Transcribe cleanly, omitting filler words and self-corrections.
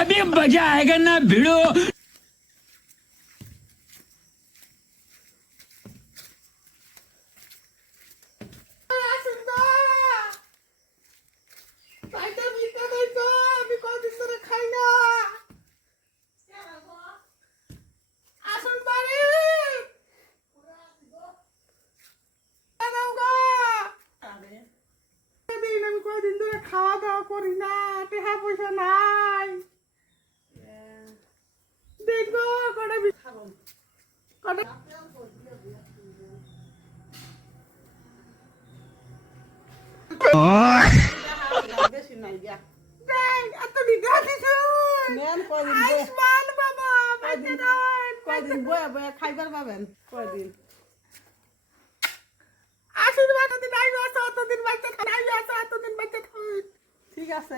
अभी मजा आएगा ना भिड़ो। খাওয়া দাওয়া করি না, টাকা পয়সা নাই। দেখবো কটা বেশি নাই গা। এত দিতে কয়দিন বয়া বয়া খাইবার পাবেন কয়দিন। আশীর্বাদ দিন আইবে আছে, অতদিন বাচ্চা খাই আছে, এতদিন বাচ্চা খাই। ঠিক আছে।